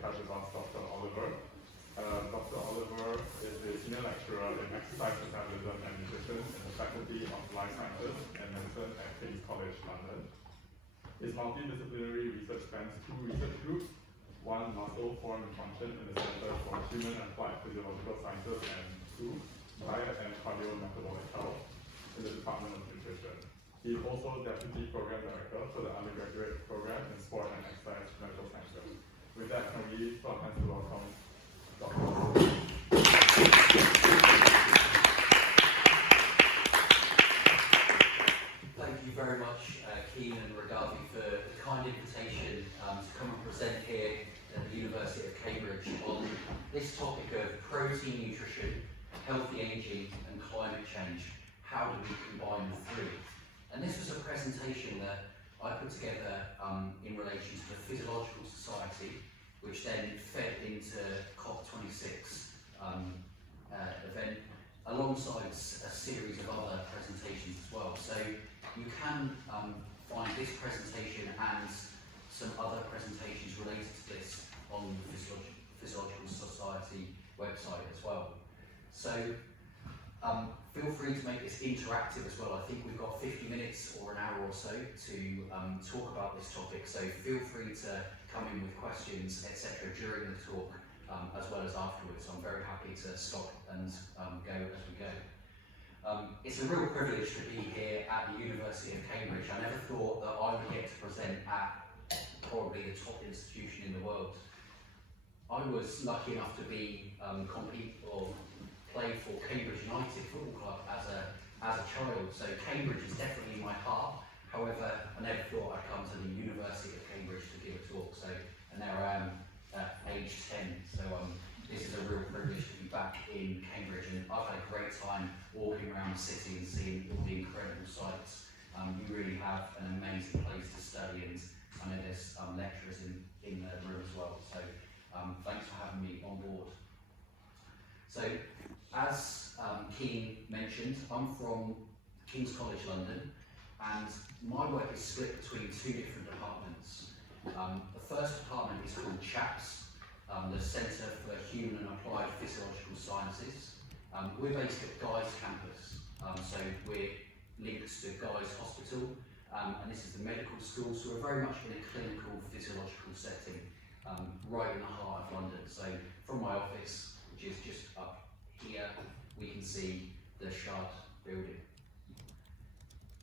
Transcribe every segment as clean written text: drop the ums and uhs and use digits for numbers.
have with us Dr. Oliver. Dr. Oliver is a senior lecturer in exercise metabolism and nutrition in the Faculty of Life Sciences and Medicine at King's College London. His multidisciplinary research spans two research groups, one muscle, form and function in the Center for Human and Applied Physiological Sciences, and two, diet and cardiometabolic health in the Department of Nutrition. He is also Deputy Program Director for the undergraduate program in Sport and Exercise Medical Sciences. With that, can we put our hands to welcome Dr. Thank you very much, Keen and Regavi, for the kind invitation to come and present here at the University of Cambridge on this topic of protein nutrition, healthy aging and climate change. How do we combine the three? And this was a presentation that I put together in relation to the Physiological Society, which then fed into COP26 event, alongside a series of other presentations as well. So you can find this presentation and some other presentations related to this on the Physiological Society website as well. So feel free to make this interactive as well. I think we've got 50 minutes or an hour or so to talk about this topic, so feel free to come in with questions, etc. during the talk as well as afterwards. I'm very happy to stop and go as we go. It's a real privilege to be here at the University of Cambridge. I never thought that I would get to present at probably the top institution in the world. I was lucky enough to be play for Cambridge United Football Club as a child, so Cambridge is definitely in my heart. However, I never thought I'd come to the University of Cambridge to give a talk, and there I am at age 10, so this is a real privilege to be back in Cambridge, and I've had a great time walking around the city and seeing all the incredible sights. You really have an amazing place to study, and I know there's lecturers in the room as well, so thanks for having me on board. So, as Keen mentioned, I'm from King's College London, and my work is split between two different departments. The first department is called CHAPS, the Centre for Human and Applied Physiological Sciences. We're based at Guy's campus, so we're linked to Guy's Hospital, and this is the medical school, so we're very much in a clinical physiological setting, right in the heart of London. So from my office, which is just up here, we can see the Shard building.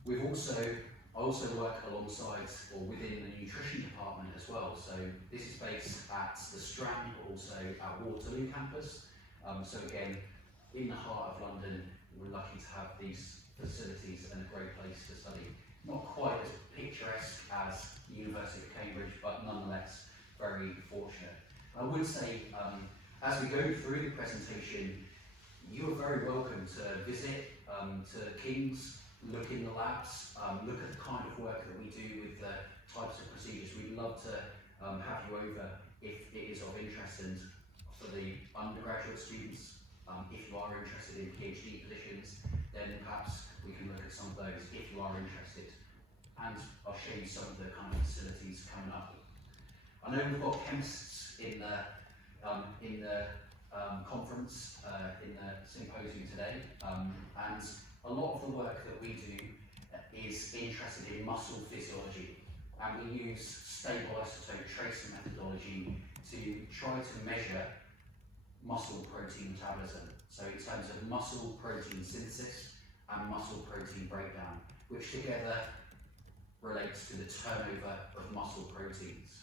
I also work alongside or within the nutrition department as well. So this is based at the Strand, but also at Waterloo campus. So again, in the heart of London, we're lucky to have these facilities and a great place to study. Not quite as picturesque as the University of Cambridge, but nonetheless very fortunate. I would say, as we go through the presentation, you are very welcome to visit to King's, look in the labs, look at the kind of work that we do with the types of procedures. We'd love to have you over if it is of interest, and for the undergraduate students, if you are interested in PhD positions, then perhaps we can look at some of those if you are interested. And I'll show you some of the kind of facilities coming up. I know we've got chemists in the conference, in the symposium today, and a lot of the work that we do is interested in muscle physiology, and we use stable isotope tracer methodology to try to measure muscle protein metabolism, so in terms of muscle protein synthesis and muscle protein breakdown, which together relates to the turnover of muscle proteins.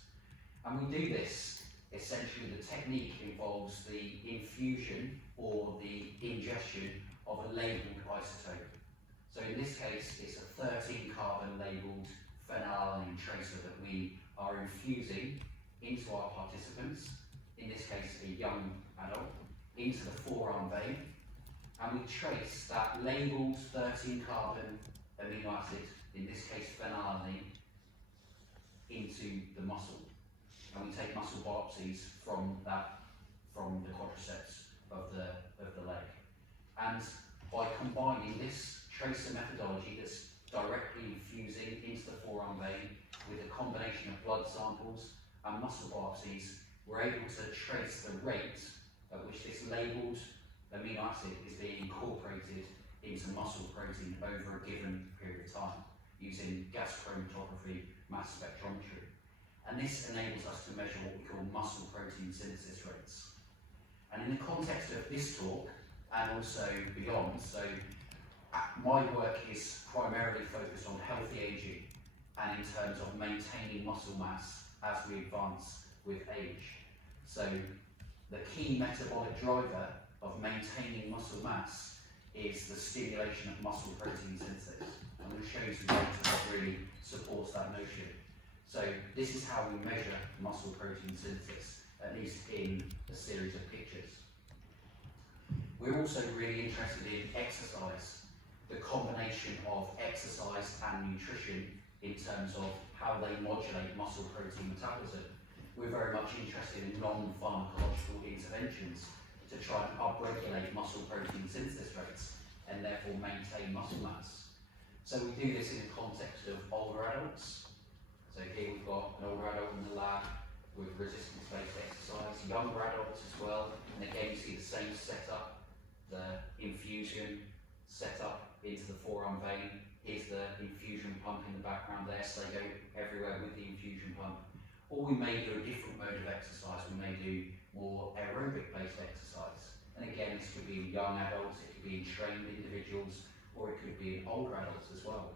And we do this, essentially the technique involves the infusion or the ingestion of a labelled isotope. So in this case, it's a 13 carbon labelled phenylalanine tracer that we are infusing into our participants, in this case a young adult, into the forearm vein, and we trace that labelled 13 carbon amino acid, in this case phenylalanine, into the muscle. And we take muscle biopsies from the quadriceps of the leg. And by combining this tracer methodology that's directly infusing into the forearm vein with a combination of blood samples and muscle biopsies, we're able to trace the rate at which this labelled amino acid is being incorporated into muscle protein over a given period of time using gas chromatography, mass spectrometry. And this enables us to measure what we call muscle protein synthesis rates. And in the context of this talk, and also beyond, so my work is primarily focused on healthy aging and in terms of maintaining muscle mass as we advance with age. So the key metabolic driver of maintaining muscle mass is the stimulation of muscle protein synthesis. I'm going to show you some data that really supports that notion. So this is how we measure muscle protein synthesis, at least in a series of pictures. We're also really interested in exercise, the combination of exercise and nutrition in terms of how they modulate muscle protein metabolism. We're very much interested in non-pharmacological interventions to try and upregulate muscle protein synthesis rates and therefore maintain muscle mass. So we do this in the context of older adults. So here we've got an older adult in the lab with resistance-based exercise, younger adults as well, and again you see the same setup, the infusion setup into the forearm vein. Here's the infusion pump in the background there, so they go everywhere with the infusion pump. Or we may do a different mode of exercise, we may do more aerobic-based exercise. And again, this could be in young adults, it could be in trained individuals, or it could be in older adults as well.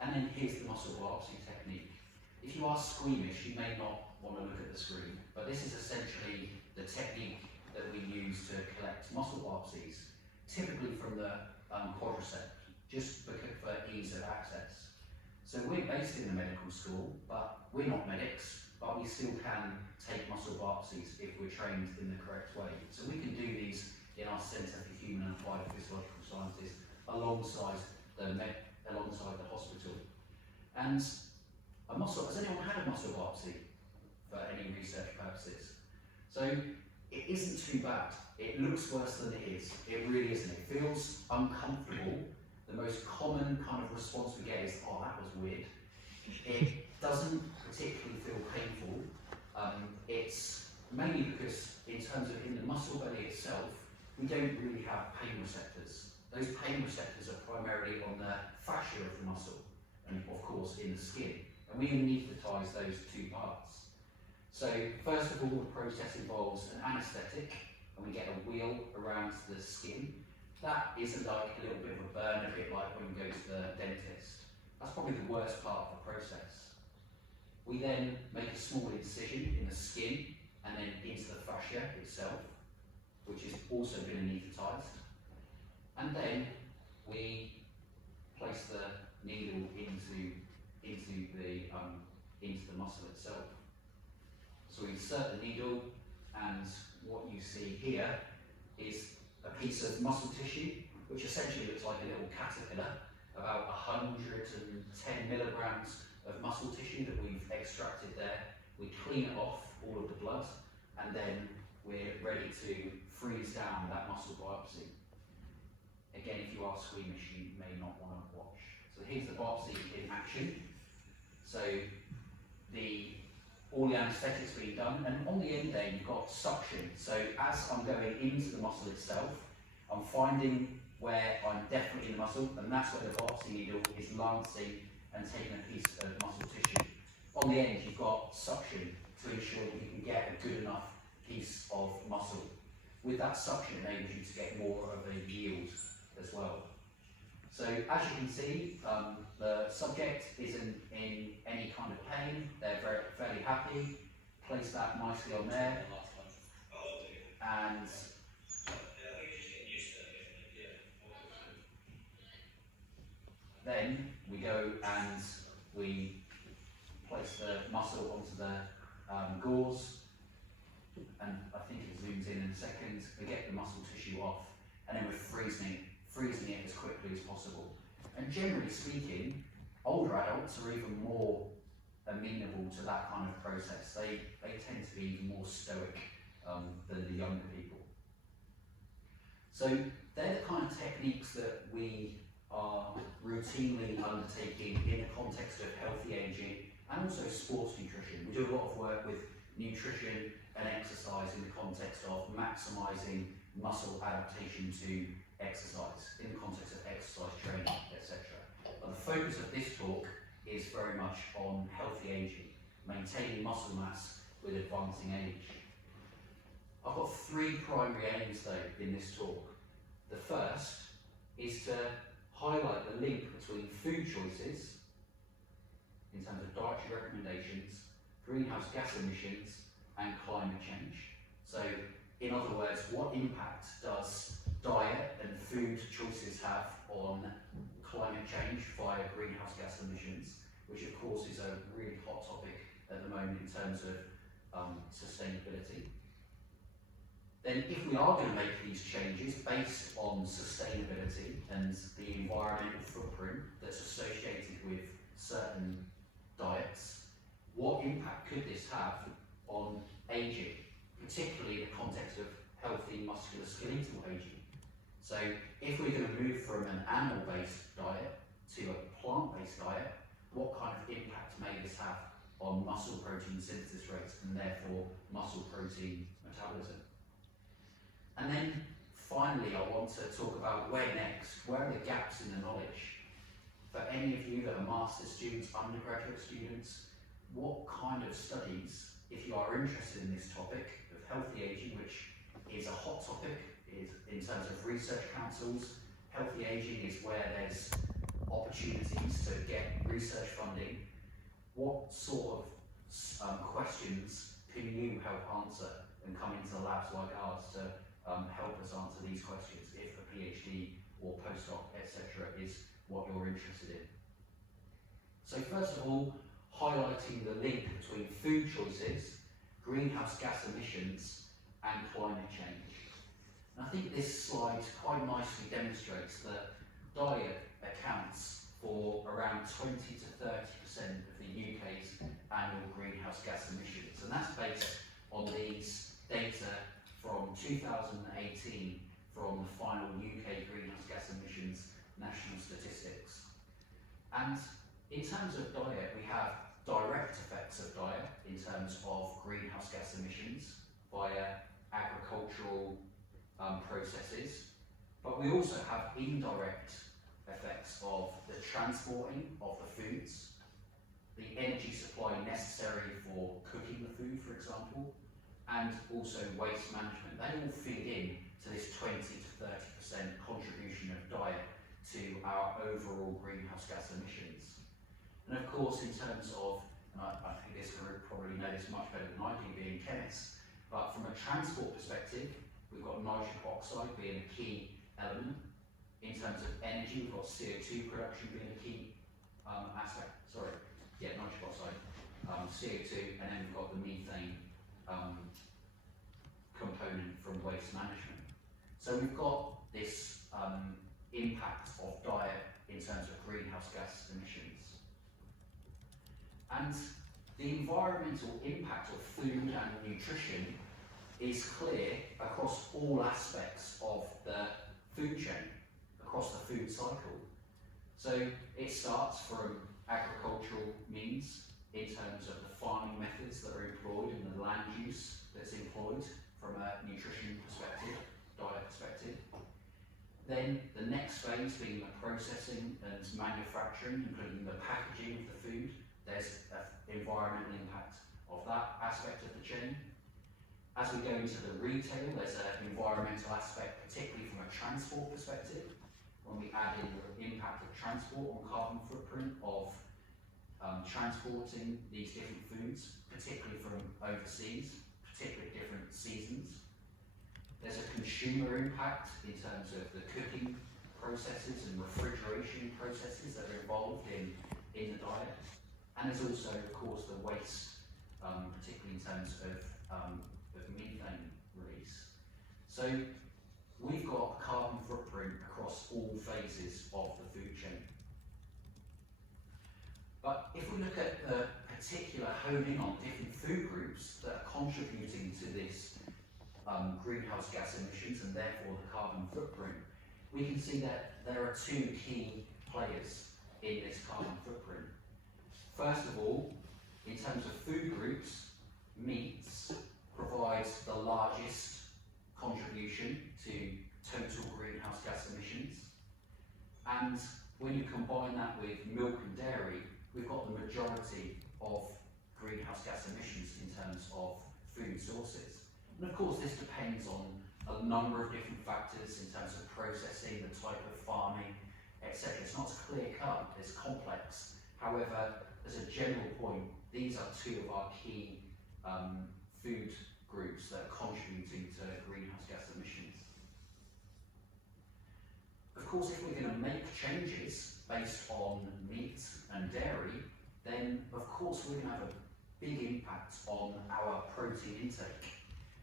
And then here's the muscle biopsy technique. If you are squeamish, you may not want to look at the screen, but this is essentially the technique that we use to collect muscle biopsies, typically from the quadriceps, just for ease of access. So we're based in the medical school, but we're not medics, but we still can take muscle biopsies if we're trained in the correct way. So we can do these in our Centre for Human and Applied Physiological Sciences alongside the hospital. And has anyone had a muscle biopsy for any research purposes? So it isn't too bad. It looks worse than it is. It really isn't. It feels uncomfortable. The most common kind of response we get is, oh, that was weird. It doesn't particularly feel painful. It's mainly because in terms of in the muscle belly itself, we don't really have pain receptors. Those pain receptors are primarily on the fascia of the muscle, and of course in the skin. And we anaesthetise those two parts. So first of all, the process involves an anaesthetic, and we get a wheel around the skin. That is like a little bit of a burn, a bit like when we go to the dentist. That's probably the worst part of the process. We then make a small incision in the skin and then into the fascia itself, which has also been anaesthetised. And then we place the needle into the muscle itself. So we insert the needle, and what you see here is a piece of muscle tissue, which essentially looks like a little caterpillar, about 110 milligrams of muscle tissue that we've extracted there. We clean it off, all of the blood, and then we're ready to freeze down that muscle biopsy. Again, if you are squeamish, you may not want to watch. So here's the biopsy in action. So all the anaesthetic's being done, and on the end there you've got suction. So as I'm going into the muscle itself, I'm finding where I'm definitely in the muscle, and that's where the biopsy needle is lancing and taking a piece of muscle tissue. On the end you've got suction to ensure that you can get a good enough piece of muscle. With that suction, it enables you to get more of a yield as well. So as you can see, the subject isn't in any kind of pain. They're fairly happy. Place that nicely on there. And then we go and we place the muscle onto the gauze. And I think it zooms in a second. We get the muscle tissue off, and then we're freezing it as quickly as possible. And generally speaking, older adults are even more amenable to that kind of process. They tend to be even more stoic than the younger people. So they're the kind of techniques that we are routinely undertaking in the context of healthy aging and also sports nutrition. We do a lot of work with nutrition and exercise in the context of maximising muscle adaptation to exercise, in the context of exercise training, etc. But the focus of this talk is very much on healthy ageing, maintaining muscle mass with advancing age. I've got three primary aims though in this talk. The first is to highlight the link between food choices in terms of dietary recommendations, greenhouse gas emissions and climate change. So in other words, what impact does diet and food choices have on climate change via greenhouse gas emissions, which of course is a really hot topic at the moment in terms of sustainability. Then if we are going to make these changes based on sustainability and the environmental footprint that's associated with certain diets, what impact could this have on ageing, particularly in the context of healthy musculoskeletal ageing? So if we're going to move from an animal-based diet to a plant-based diet, what kind of impact may this have on muscle protein synthesis rates and therefore muscle protein metabolism? And then finally, I want to talk about where next. Where are the gaps in the knowledge? For any of you that are master's students, undergraduate students, what kind of studies, if you are interested in this topic of healthy ageing, which is a hot topic, is in terms of research councils, healthy ageing is where there's opportunities to get research funding. What sort of questions can you help answer and come into labs like ours to help us answer these questions if a PhD or postdoc, etc. is what you're interested in? So first of all, highlighting the link between food choices, greenhouse gas emissions and climate change. And I think this slide quite nicely demonstrates that diet accounts for around 20 to 30% of the UK's annual greenhouse gas emissions, and that's based on these data from 2018 from the final UK greenhouse gas emissions national statistics. And in terms of diet, we have direct effects of diet in terms of greenhouse gas emissions via agricultural processes, but we also have indirect effects of the transporting of the foods, the energy supply necessary for cooking the food, for example, and also waste management. They all feed in to this 20 to 30% contribution of diet to our overall greenhouse gas emissions. And of course, in terms of, and I think this group probably know this much better than I do being chemists, but from a transport perspective, we've got nitric oxide being a key element. In terms of energy, we've got CO2 production being a key aspect. Nitric oxide, CO2, and then we've got the methane component from waste management. So we've got this impact of diet in terms of greenhouse gas emissions. And the environmental impact of food and nutrition is clear across all aspects of the food chain, across the food cycle. So it starts from agricultural means in terms of the farming methods that are employed and the land use that's employed from a nutrition perspective, diet perspective. Then the next phase being the processing and manufacturing, including the packaging of the food. There's an environmental impact of that aspect of the chain. As we go into the retail, there's an environmental aspect, particularly from a transport perspective, when we add in the impact of transport on carbon footprint of transporting these different foods, particularly from overseas, particularly different seasons. There's a consumer impact in terms of the cooking processes and refrigeration processes that are involved in the diet. And there's also, of course, the waste, particularly in terms of methane release. So we've got a carbon footprint across all phases of the food chain. But if we look at the particular honing on different food groups that are contributing to this greenhouse gas emissions and therefore the carbon footprint, we can see that there are two key players in this carbon footprint. First of all, in terms of food groups, meats provides the largest contribution to total greenhouse gas emissions. And when you combine that with milk and dairy, we've got the majority of greenhouse gas emissions in terms of food sources. And of course, this depends on a number of different factors in terms of processing, the type of farming, etc. It's not as clear cut, it's complex. However, as a general point, these are two of our key food groups that are contributing to greenhouse gas emissions. Of course, if we're going to make changes based on meat and dairy, then of course we're going to have a big impact on our protein intake.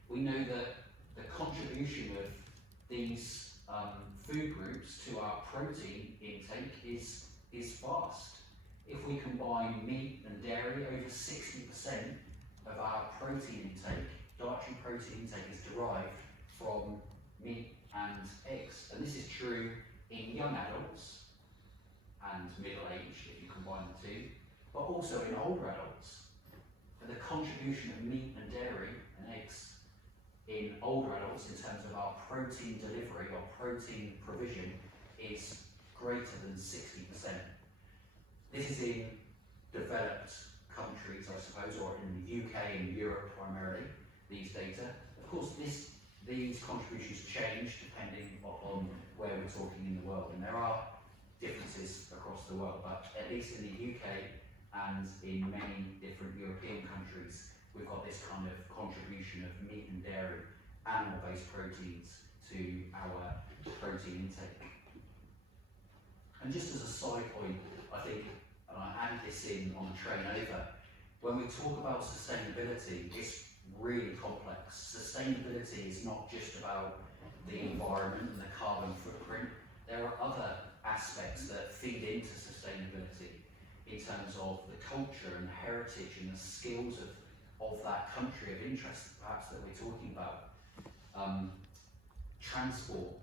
We know that the contribution of these food groups to our protein intake is vast. If we combine meat and dairy, over 60% of our protein intake, dietary protein intake, is derived from meat and eggs. And this is true in young adults and middle-aged, if you combine the two, but also in older adults. And the contribution of meat and dairy and eggs in older adults in terms of our protein delivery or protein provision is greater than 60%. This is in developed countries, I suppose, or in the UK and Europe primarily, these data. Of course, these contributions change depending on where we're talking in the world, and there are differences across the world, but at least in the UK and in many different European countries, we've got this kind of contribution of meat and dairy, animal-based proteins to our protein intake. And just as a side point, I think, and I add this in on the train over, when we talk about sustainability, it's really complex. Sustainability is not just about the environment and the carbon footprint. There are other aspects that feed into sustainability in terms of the culture and heritage and the skills of that country of interest, perhaps, that we're talking about. Transport,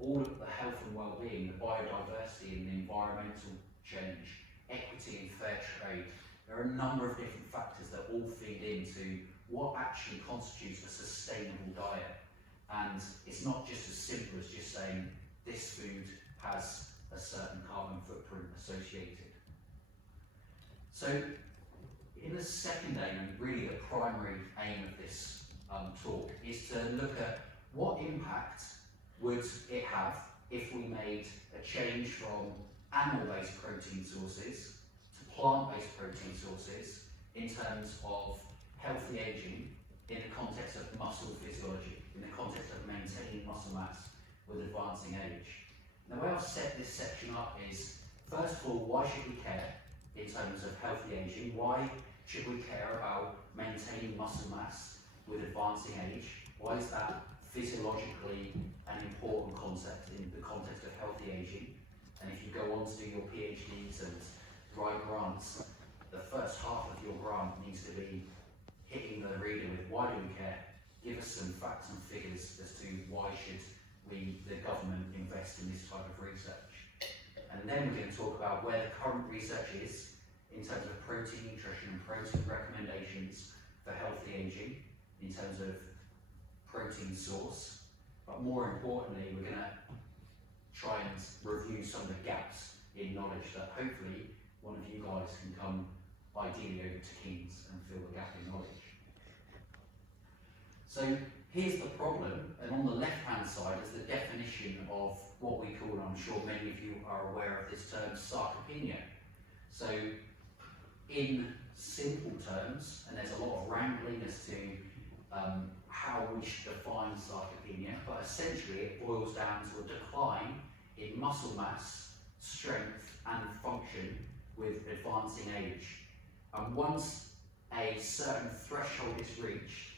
all of the health and well-being, the biodiversity and the environmental change, equity and fair trade. There are a number of different factors that all feed into what actually constitutes a sustainable diet. And it's not just as simple as just saying this food has a certain carbon footprint associated. So in the second aim, and really the primary aim of this talk, is to look at what impact would it have if we made a change from animal-based protein sources to plant-based protein sources in terms of healthy aging in the context of muscle physiology, in the context of maintaining muscle mass with advancing age. And the way I've set this section up is, first of all, why should we care in terms of healthy aging? Why should we care about maintaining muscle mass with advancing age? Why is that physiologically an important concept in the context of healthy aging? And if you go on to do your PhDs and write grants, the first half of your grant needs to be hitting the reader with why do we care? Give us some facts and figures as to why should we, the government, invest in this type of research. And then we're going to talk about where the current research is in terms of protein nutrition and protein recommendations for healthy aging, in terms of protein source. But more importantly, we're going to try and review some of the gaps in knowledge that hopefully one of you guys can come ideally over to Keynes and fill the gap in knowledge. So here's the problem, and on the left-hand side is the definition of what we call, and I'm sure many of you are aware of this term, sarcopenia. So in simple terms, and there's a lot of wrangling as to how we should define sarcopenia, but essentially it boils down to a decline in muscle mass, strength and function with advancing age. And once a certain threshold is reached,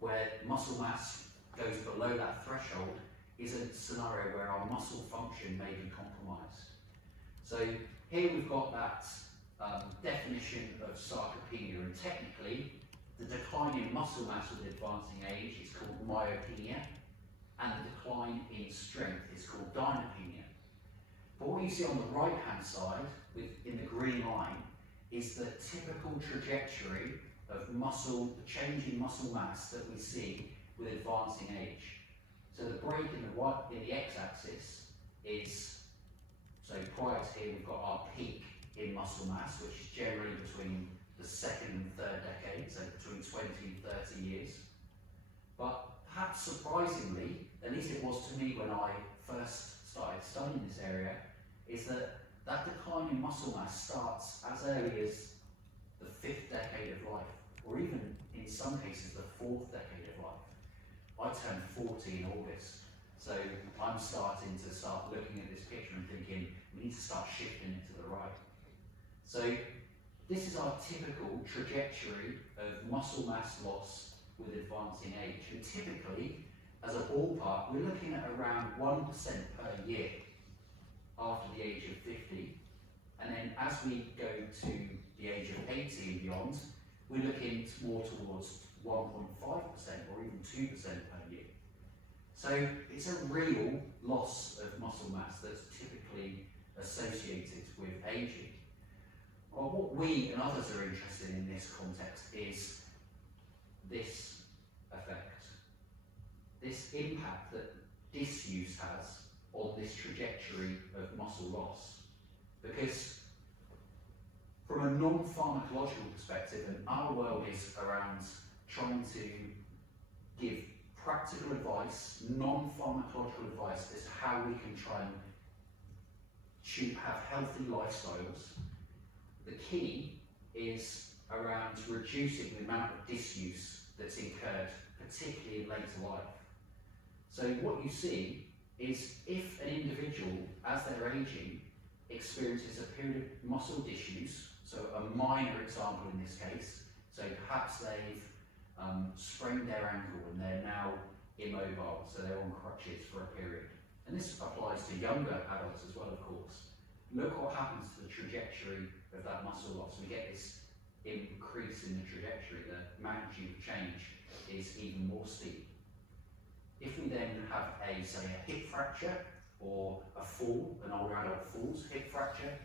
where muscle mass goes below that threshold, is a scenario where our muscle function may be compromised. So here we've got that definition of sarcopenia, and technically the decline in muscle mass with advancing age is called myopenia, and the decline in strength is called dynapenia. But what you see on the right hand side in the green line is the typical trajectory of muscle, the change in muscle mass that we see with advancing age. So the break in the x-axis is, so prior to here we've got our peak in muscle mass, which is generally between the second and third decade, so between 20 and 30 years. But perhaps surprisingly, at least it was to me when I first started studying this area, is that that decline in muscle mass starts as early as the 5th decade of life, or even in some cases the 4th decade of life. I turned 40 in August, so I'm starting to looking at this picture and thinking we need to start shifting it to the right. So this is our typical trajectory of muscle mass loss with advancing age, and typically, as a ballpark, we're looking at around 1% per year after the age of 50, and then as we go to the age of 80 and beyond, we're looking more towards 1.5% or even 2% per year. So it's a real loss of muscle mass that's typically associated with aging. Well, what we and others are interested in this context is this effect, this impact that disuse has on this trajectory of muscle loss. Because from a non-pharmacological perspective, and our world is around trying to give practical advice, non-pharmacological advice as to how we can try and have healthy lifestyles. The key is around reducing the amount of disuse that's incurred, particularly in later life. So what you see is if an individual, as they're aging, experiences a period of muscle disuse, so a minor example in this case, so perhaps they've sprained their ankle and they're now immobile, so they're on crutches for a period. And this applies to younger adults as well, of course. Look what happens to the trajectory of that muscle loss. We get this increase in the trajectory, the magnitude of change is even more steep. If we then have say a hip fracture or a fall, an older adult falls, hip fracture,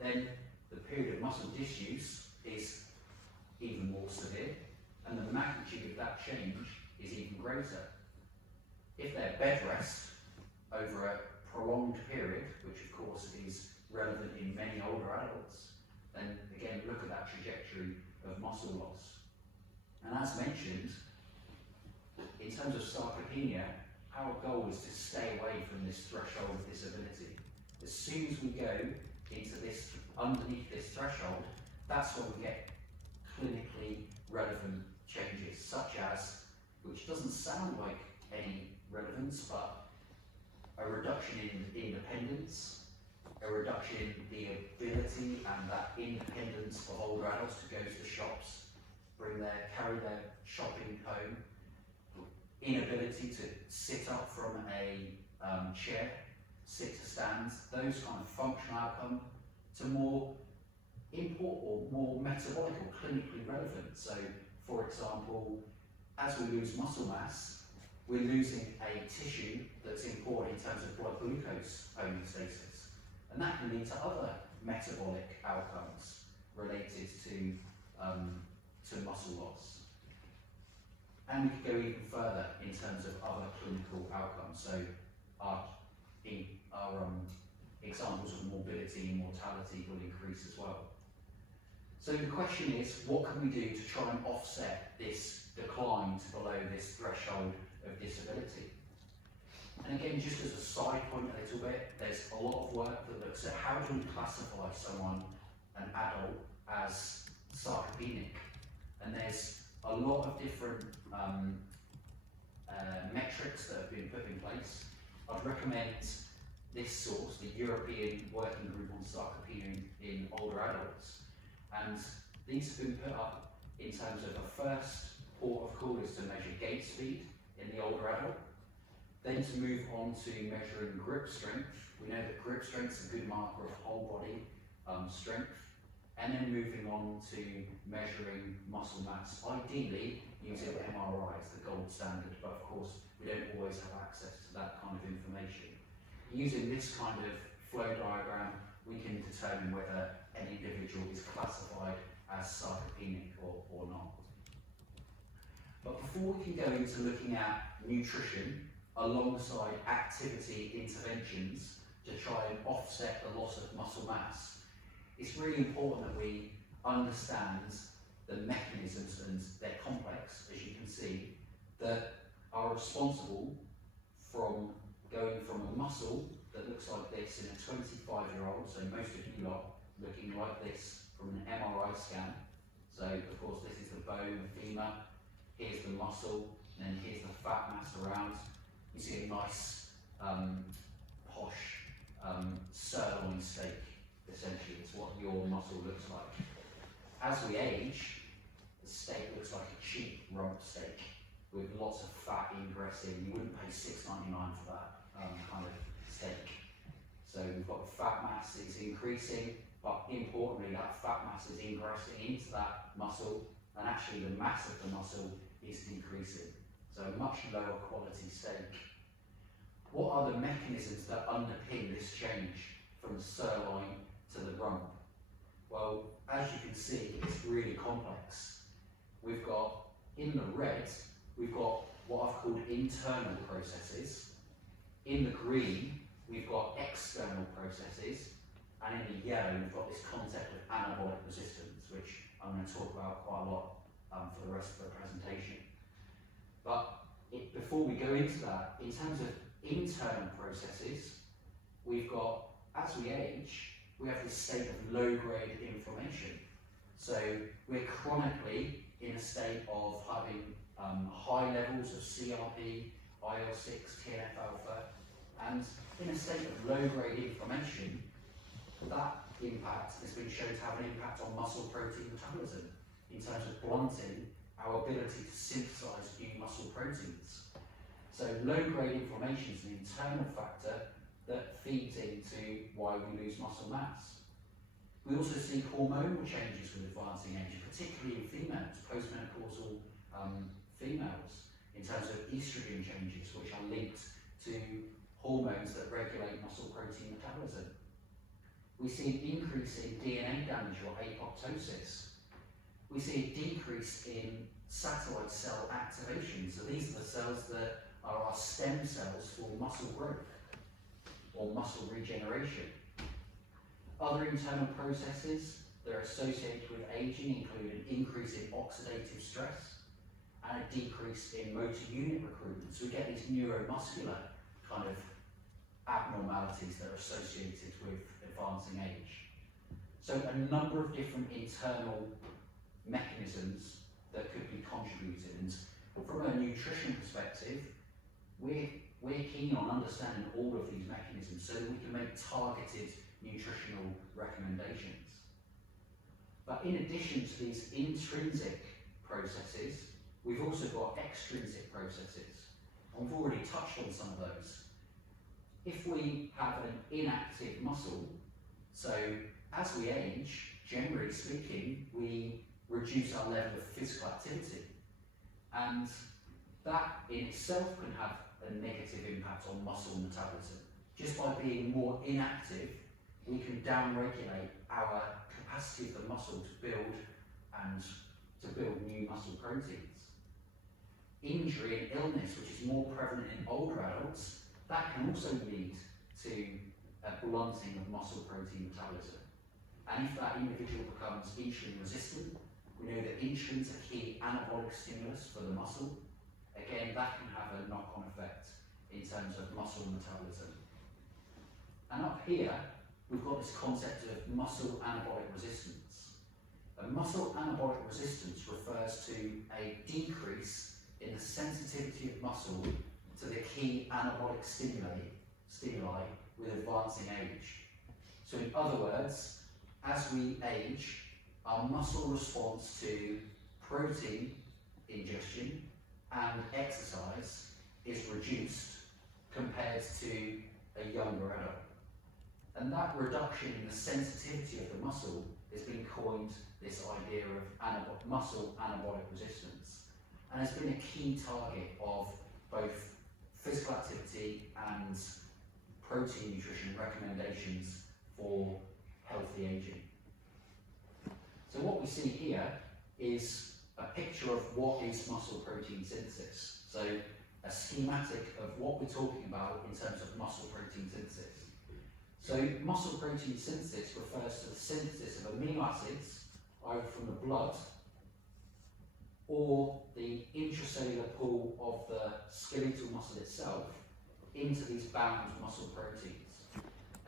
then the period of muscle disuse is even more severe, and the magnitude of that change is even greater. If they're bed rest over a prolonged period, which of course is relevant in many older adults, then again look at that trajectory of muscle loss. And as mentioned, in terms of sarcopenia, our goal is to stay away from this threshold of disability. As soon as we go into this, underneath this threshold, that's when we get clinically relevant changes, such as, which doesn't sound like any relevance, but a reduction in independence, a reduction in the ability and that independence for older adults to go to the shops, carry their shopping home, inability to sit up from a chair, sit to stand, those kind of functional outcomes, to more metabolic or clinically relevant. So, for example, as we lose muscle mass, we're losing a tissue that's important in terms of blood glucose homeostasis. And that can lead to other metabolic outcomes related to muscle loss. And we could go even further in terms of other clinical outcomes. So our examples of morbidity and mortality will increase as well. So the question is, what can we do to try and offset this decline to below this threshold of disability? And again, just as a side point a little bit, there's a lot of work that looks at how do we classify someone, an adult, as sarcopenic. And there's a lot of different metrics that have been put in place. I'd recommend this source, the European Working Group on Sarcopenia in Older Adults. And these have been put up in terms of a first port of call is to measure gait speed in the older adult, then to move on to measuring grip strength. We know that grip strength is a good marker of whole body strength, and then moving on to measuring muscle mass, ideally using MRI as the gold standard, but of course we don't always have access to that kind of information. Using this kind of flow diagram, we can determine whether an individual is classified as sarcopenic or not. But before we can go into looking at nutrition alongside activity interventions to try and offset the loss of muscle mass, it's really important that we understand the mechanisms, and they're complex, as you can see, that are responsible from going from a muscle that looks like this in a 25-year-old, so most of you lot looking like this from an MRI scan. So of course this is the bone, the femur, here's the muscle, and then here's the fat mass around. You see a nice posh sirloin steak, essentially. It's what your muscle looks like. As we age, the steak looks like a cheap rump steak with lots of fat ingressing. You wouldn't pay $6.99 for that kind of steak. So we've got the fat mass is increasing, but importantly that fat mass is ingressing into that muscle, and actually the mass of the muscle is decreasing. So a much lower quality steak. What are the mechanisms that underpin this change from the sirloin to the rump? Well, as you can see, it's really complex. We've got, in the red, we've got what I've called internal processes. In the green, we've got external processes. And in the yellow, we've got this concept of anabolic resistance, which I'm going to talk about quite a lot for the rest of the presentation. But before we go into that, in terms of internal processes, we've got, as we age, we have this state of low-grade inflammation. So we're chronically in a state of having high levels of CRP, IL-6, TNF-alpha, and in a state of low-grade inflammation, that impact has been shown to have an impact on muscle protein metabolism in terms of blunting our ability to synthesize new muscle proteins. So low-grade inflammation is an internal factor that feeds into why we lose muscle mass. We also see hormonal changes with advancing age, particularly in females, postmenopausal females, in terms of estrogen changes, which are linked to hormones that regulate muscle protein metabolism. We see an increase in DNA damage or apoptosis. We see a decrease in satellite cell activation. So these are the cells that are our stem cells for muscle growth or muscle regeneration. Other internal processes that are associated with aging include an increase in oxidative stress and a decrease in motor unit recruitment. So we get these neuromuscular kind of abnormalities that are associated with advancing age. So a number of different internal mechanisms that could be contributed. And from a nutrition perspective, we're keen on understanding all of these mechanisms so that we can make targeted nutritional recommendations. But in addition to these intrinsic processes, we've also got extrinsic processes. And we've already touched on some of those. If we have an inactive muscle, so as we age, generally speaking, we reduce our level of physical activity. And that in itself can have a negative impact on muscle metabolism. Just by being more inactive, we can downregulate our capacity of the muscle to build new muscle proteins. Injury and illness, which is more prevalent in older adults, that can also lead to a blunting of muscle protein metabolism. And if that individual becomes insulin resistant, we know that insulin is a key anabolic stimulus for the muscle. Again, that can have a knock-on effect in terms of muscle metabolism. And up here, we've got this concept of muscle anabolic resistance. A muscle anabolic resistance refers to a decrease in the sensitivity of muscle to the key anabolic stimuli with advancing age. So in other words, as we age, our muscle response to protein ingestion and exercise is reduced compared to a younger adult. And that reduction in the sensitivity of the muscle has been coined this idea of muscle anabolic resistance, and has been a key target of both physical activity and protein nutrition recommendations for healthy aging. So what we see here is a picture of what is muscle protein synthesis. So a schematic of what we're talking about in terms of muscle protein synthesis. So muscle protein synthesis refers to the synthesis of amino acids either from the blood or the intracellular pool of the skeletal muscle itself into these bound muscle proteins.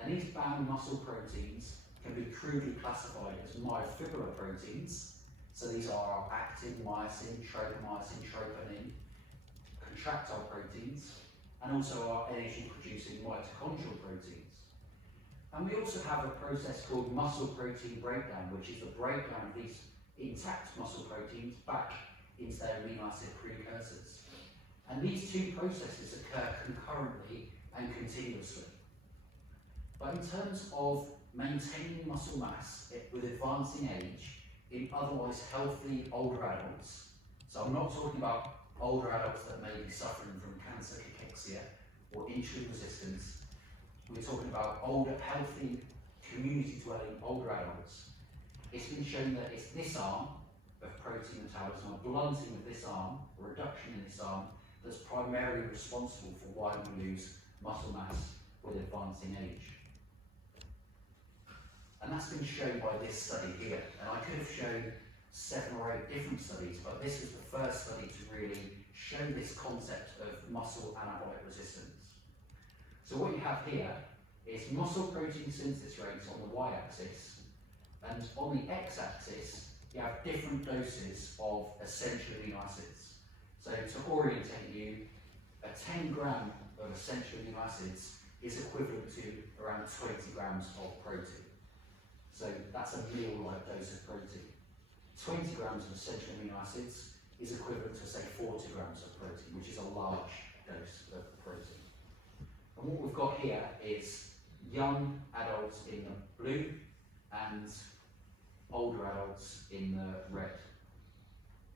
And these bound muscle proteins can be crudely classified as myofibrillar proteins. So these are our actin, myosin, tropomyosin, troponin, contractile proteins, and also our energy-producing mitochondrial proteins. And we also have a process called muscle protein breakdown, which is the breakdown of these intact muscle proteins back into their amino acid precursors. And these two processes occur concurrently and continuously. But in terms of maintaining muscle mass with advancing age in otherwise healthy older adults, so I'm not talking about older adults that may be suffering from cancer, cachexia, or insulin resistance. We're talking about older, healthy, community-dwelling older adults. It's been shown that it's this arm of protein metabolism, a blunting of this arm, a reduction in this arm, that's primarily responsible for why we lose muscle mass with advancing age. And that's been shown by this study here. And I could have shown 7 or 8 different studies, but this was the first study to really show this concept of muscle anabolic resistance. So what you have here is muscle protein synthesis rates on the y-axis, and on the x-axis you have different doses of essential amino acids. So to orientate you, a 10 gram of essential amino acids is equivalent to around 20 grams of protein. So that's a meal-like dose of protein. 20 grams of essential amino acids is equivalent to, say, 40 grams of protein, which is a large dose of protein. And what we've got here is young adults in the blue and older adults in the red.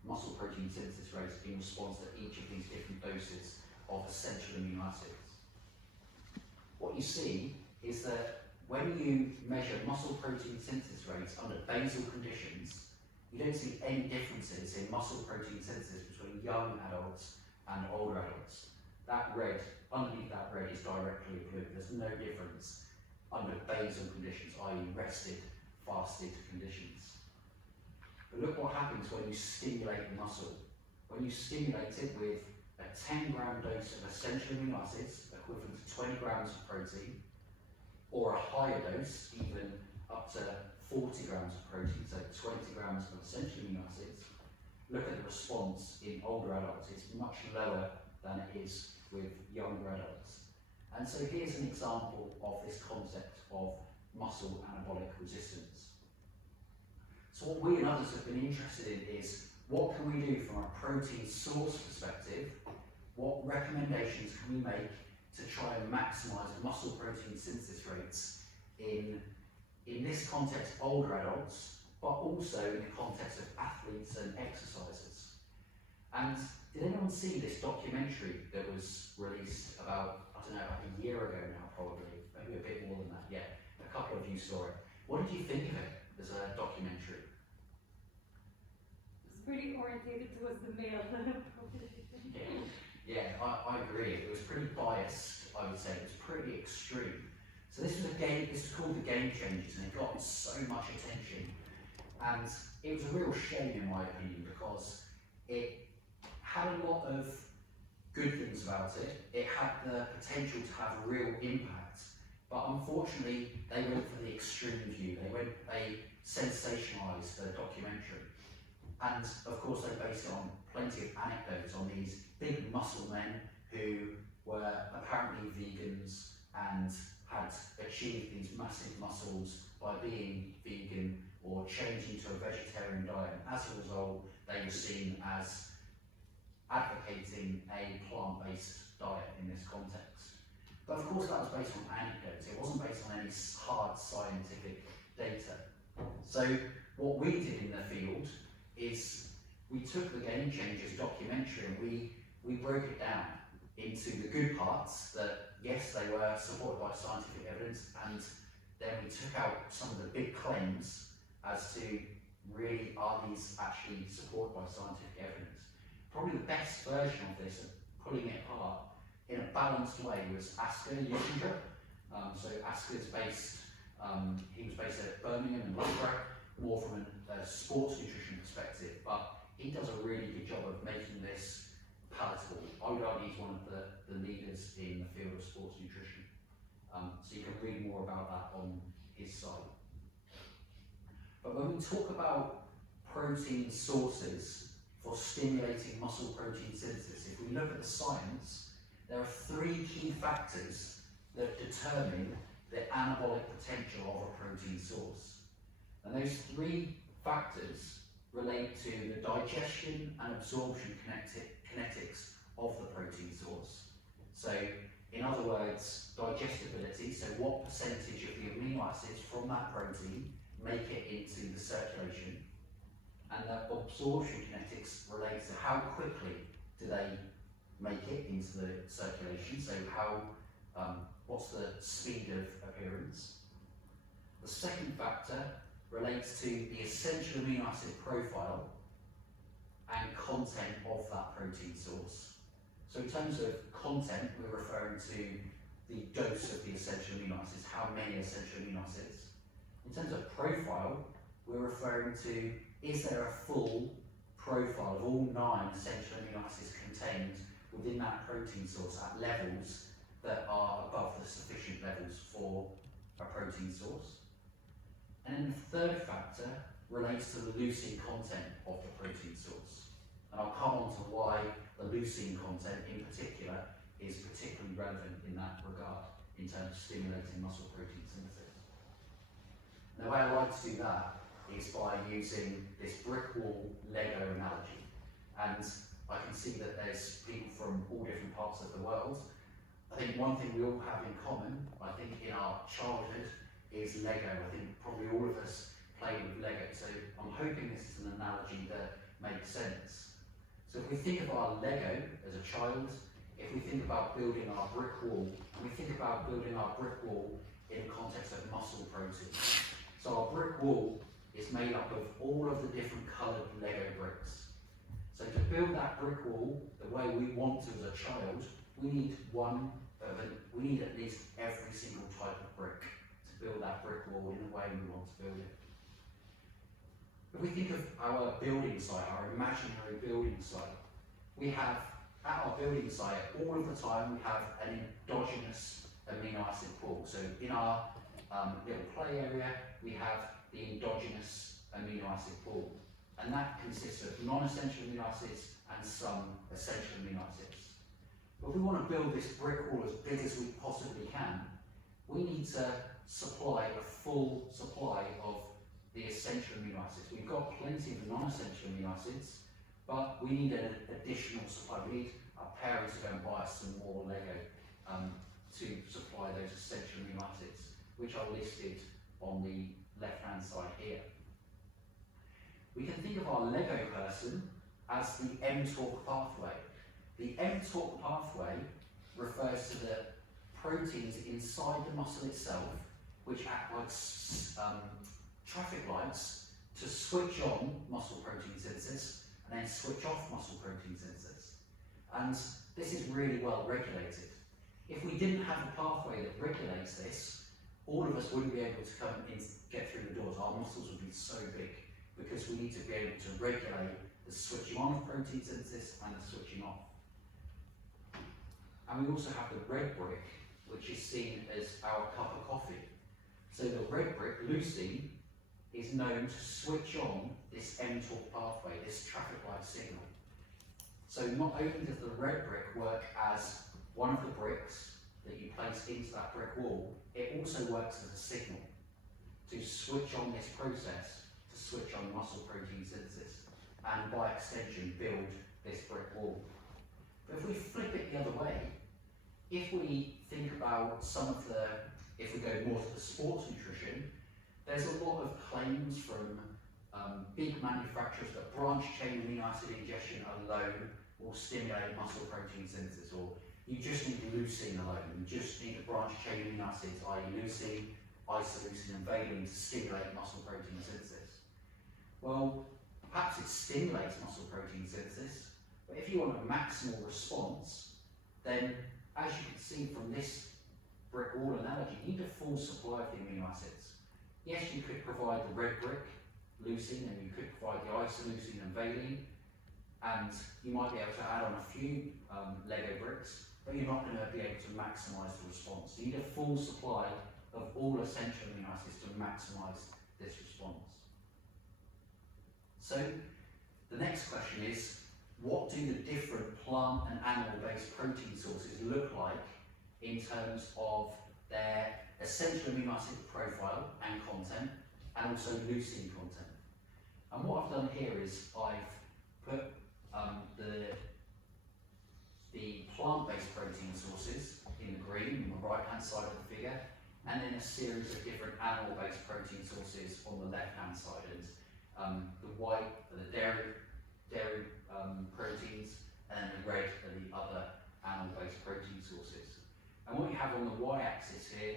Muscle protein synthesis rates in response to each of these different doses of essential amino acids. What you see is that when you measure muscle protein synthesis rates under basal conditions, you don't see any differences in muscle protein synthesis between young adults and older adults. That red, underneath that red, is directly blue. There's no difference under basal conditions, i.e. rested, fasted conditions. But look what happens when you stimulate the muscle. When you stimulate it with a 10 gram dose of essential amino acids, equivalent to 20 grams of protein, or a higher dose, even up to 40 grams of protein, so 20 grams of essential amino acids, look at the response in older adults. It's much lower than it is with younger adults. And so here's an example of this concept of muscle anabolic resistance. So what we and others have been interested in is, what can we do from a protein source perspective? What recommendations can we make to try and maximise muscle protein synthesis rates in this context, older adults, but also in the context of athletes and exercisers? And did anyone see this documentary that was released about, I don't know, about a year ago now, probably, maybe a bit more than that, yeah. A couple of you saw it. What did you think of it as a documentary? It's pretty orientated towards the male population. Yeah, I agree. It was pretty biased, I would say. It was pretty extreme. So this was called The Game Changers, and it got so much attention. And it was a real shame, in my opinion, because it had a lot of good things about it. It had the potential to have a real impact. But unfortunately, they went for the extreme view. They sensationalised the documentary. And of course, they based it on plenty of anecdotes on these big muscle men who were apparently vegans and had achieved these massive muscles by being vegan or changing to a vegetarian diet. And as a result, they were seen as advocating a plant-based diet in this context. But of course, that was based on anecdotes. It wasn't based on any hard scientific data. So what we did in the field is we took the Game Changers documentary and we broke it down into the good parts that, yes, they were supported by scientific evidence, and then we took out some of the big claims as to really, are these actually supported by scientific evidence? Probably the best version of this, of pulling it apart in a balanced way, was Asker Ushinger. So Asker's based, he was based at Birmingham and Loughborough, more from a sports nutrition perspective, but he does a really good job of making this palatable. I would argue he's one of the leaders in the field of sports nutrition. So you can read more about that on his site. But when we talk about protein sources for stimulating muscle protein synthesis, if we look at the science, there are 3 key factors that determine the anabolic potential of a protein source. And those 3 factors relate to the digestion and absorption kinetics of the protein source. So, in other words, digestibility, so what percentage of the amino acids from that protein make it into the circulation, and the absorption kinetics relates to how quickly do they make it into the circulation, so how, what's the speed of appearance. The second factor relates to the essential amino acid profile and content of that protein source. So in terms of content, we're referring to the dose of the essential amino acids, how many essential amino acids. In terms of profile, we're referring to, is there a full profile of all 9 essential amino acids contained within that protein source at levels that are above the sufficient levels for a protein source. And then the third factor relates to the leucine content of the protein source. And I'll come on to why the leucine content in particular is particularly relevant in that regard, in terms of stimulating muscle protein synthesis. The way I like to do that is by using this brick wall Lego analogy. And I can see that there's people from all different parts of the world. I think one thing we all have in common, I think in our childhood, is Lego. I think probably all of us play with Lego. So I'm hoping this is an analogy that makes sense. So if we think of our Lego as a child, if we think about building our brick wall, and we think about building our brick wall in the context of muscle protein. So our brick wall is made up of all of the different coloured Lego bricks. So to build that brick wall the way we want to as a child, we need at least every single type of brick to build that brick wall in the way we want to build it. If we think of our building site, our imaginary building site, we have, at our building site, all of the time we have an endogenous amino acid pool. So in our little play area, we have the endogenous amino acid pool. And that consists of non-essential amino acids and some essential amino acids. But if we want to build this brick wall as big as we possibly can, we need to supply a full supply of the essential amino acids. We've got plenty of non-essential amino acids, but we need an additional supply. We need our parents to go and buy us some more Lego to supply those essential amino acids, which are listed on the left-hand side here. We can think of our Lego person as the mTOR pathway. The mTOR pathway refers to the proteins inside the muscle itself, which act like traffic lights to switch on muscle protein synthesis and then switch off muscle protein synthesis. And this is really well regulated. If we didn't have a pathway that regulates this, all of us wouldn't be able to come in, get through the doors. Our muscles would be so big because we need to be able to regulate the switching on of protein synthesis and the switching off. And we also have the red brick, which is seen as our cup of coffee. So the red brick, leucine, is known to switch on this mTOR pathway, this traffic light signal. So not only does the red brick work as one of the bricks that you place into that brick wall, it also works as a signal to switch on this process, to switch on muscle protein synthesis, and by extension build this brick wall. But if we flip it the other way, if we think about some of the, if we go more to the sports nutrition, there's a lot of claims from big manufacturers that branch chain amino acid ingestion alone will stimulate muscle protein synthesis, or you just need leucine alone, you just need a branch chain amino acids, i.e. leucine, isoleucine and valine to stimulate muscle protein synthesis. Well, perhaps it stimulates muscle protein synthesis, but if you want a maximal response, then as you can see from this brick wall analogy, you need a full supply of the amino acids. Yes, you could provide the red brick, leucine, and you could provide the isoleucine and valine, and you might be able to add on a few Lego bricks, but you're not going to be able to maximise the response. You need a full supply of all essential amino acids to maximise this response. So the next question is, what do the different plant and animal-based protein sources look like in terms of their essential amino acid profile and content, and also leucine content? And what I've done here is I've put the plant-based protein sources in the green on the right-hand side of the figure, and then a series of different animal-based protein sources on the left-hand side. And the white are the dairy proteins, and the red are the other animal-based protein sources. And what you have on the y-axis here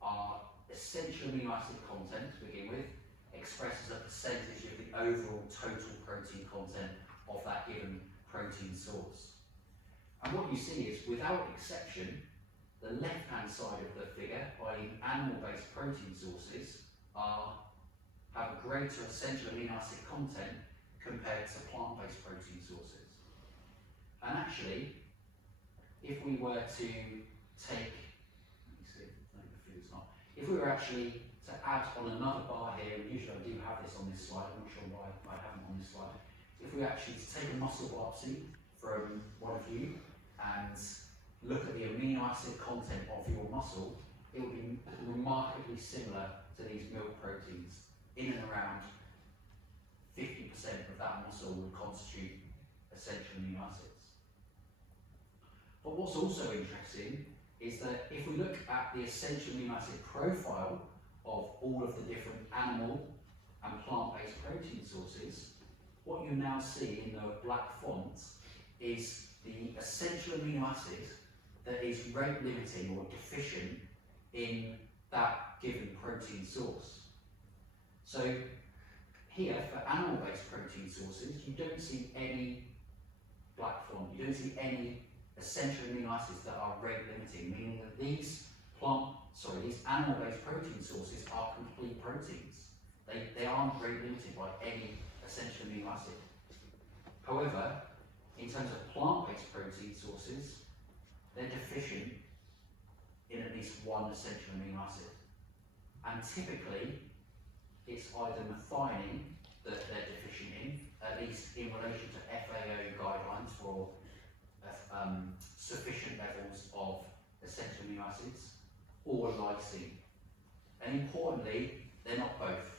are essential amino acid content to begin with, expressed as a percentage of the overall total protein content of that given protein source. And what you see is, without exception, the left-hand side of the figure, i.e. animal-based protein sources, have a greater essential amino acid content compared to plant-based protein sources. And actually, if we were to take, let me see, if we were actually to add on another bar here, and usually I do have this on this slide, I'm not sure why I haven't on this slide, if we actually take a muscle biopsy from one of you and look at the amino acid content of your muscle, it will be remarkably similar to these milk proteins. In and around 50% of that muscle would constitute essential amino acids. But what's also interesting is that if we look at the essential amino acid profile of all of the different animal and plant-based protein sources, what you now see in the black font is the essential amino acid that is rate limiting or deficient in that given protein source. So here, for animal-based protein sources, you don't see any black font, you don't see any essential amino acids that are rate limiting, meaning that these animal-based protein sources are complete proteins. They aren't rate limited by any essential amino acid. However, in terms of plant-based protein sources, they're deficient in at least one essential amino acid. And typically, it's either methionine that they're deficient in, at least in relation to FAO guidelines for sufficient levels of essential amino acids, or lysine. And importantly, they're not both.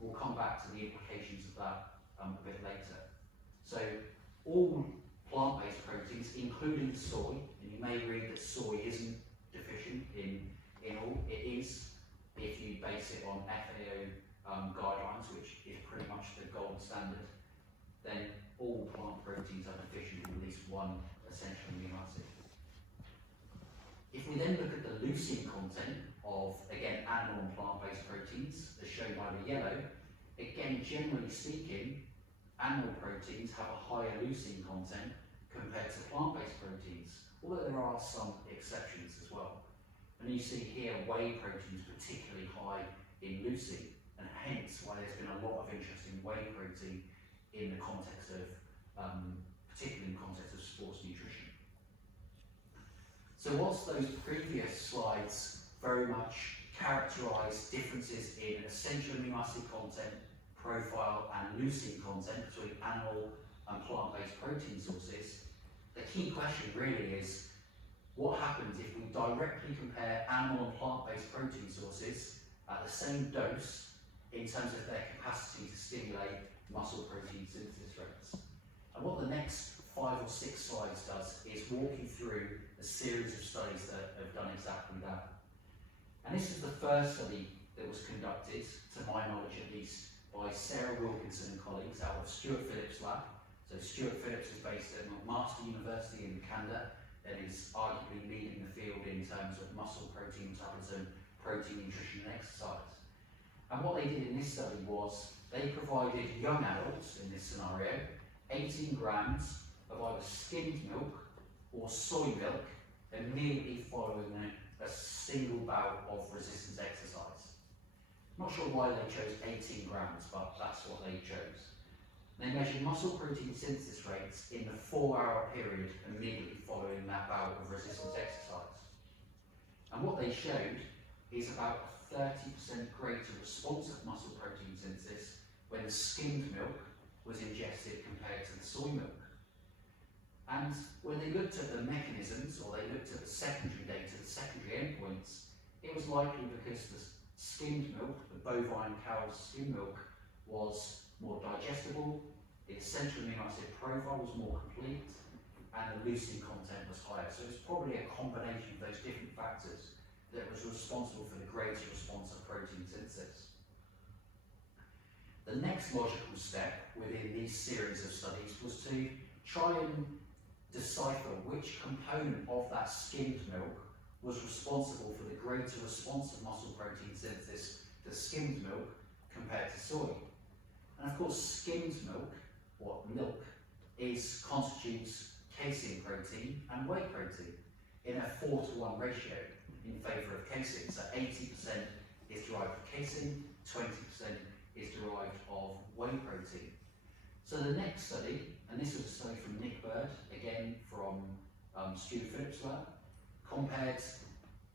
We'll come back to the implications of that a bit later. So all plant-based proteins, including soy, and you may read that soy isn't deficient in all, it is if you base it on FAO guidelines, which is pretty much the gold standard, then all plant proteins are deficient in at least one essential amino acid. If we then look at the leucine content of, again, animal and plant-based proteins, as shown by the yellow, again, generally speaking, animal proteins have a higher leucine content compared to plant-based proteins, although there are some exceptions as well. And you see here whey proteins particularly high in leucine, and hence why there's been a lot of interest in whey protein in the context of, particularly in the context of sports nutrition. So whilst those previous slides very much characterise differences in essential amino acid content, profile and leucine content between animal and plant-based protein sources, the key question really is, what happens if we directly compare animal and plant-based protein sources at the same dose in terms of their capacity to stimulate muscle protein synthesis rates? And what the next 5 or 6 slides does is walk you through a series of studies that have done exactly that. And this is the first study that was conducted, to my knowledge at least, by Sarah Wilkinson and colleagues out of Stuart Phillips' lab. So Stuart Phillips is based at McMaster University in Canada, and is arguably leading the field in terms of muscle protein metabolism, protein nutrition and exercise. And what they did in this study was they provided young adults, in this scenario, 18 grams of either skimmed milk or soy milk immediately following a single bout of resistance exercise. Not sure why they chose 18 grams, but that's what they chose. They measured muscle protein synthesis rates in the 4-hour period immediately following that bout of resistance exercise. And what they showed is about a 30% greater response of muscle protein synthesis when the skimmed milk was ingested compared to the soy milk. And when they looked at the mechanisms, or they looked at the secondary data, the secondary endpoints, it was likely because the skimmed milk, the bovine cow's skim milk, was more digestible, the essential amino acid profile was more complete, and the leucine content was higher. So it's probably a combination of those different factors that was responsible for the greater response of protein synthesis. The next logical step within these series of studies was to try and decipher which component of that skimmed milk was responsible for the greater response of muscle protein synthesis to skimmed milk compared to soy. And of course, skimmed milk, or milk, constitutes casein protein and whey protein in a 4-to-1 ratio in favour of casein. So 80% is derived from casein, 20% is derived of whey protein. So the next study, and this was a study from Nick Bird, again from Stuart Phillips' lab, compared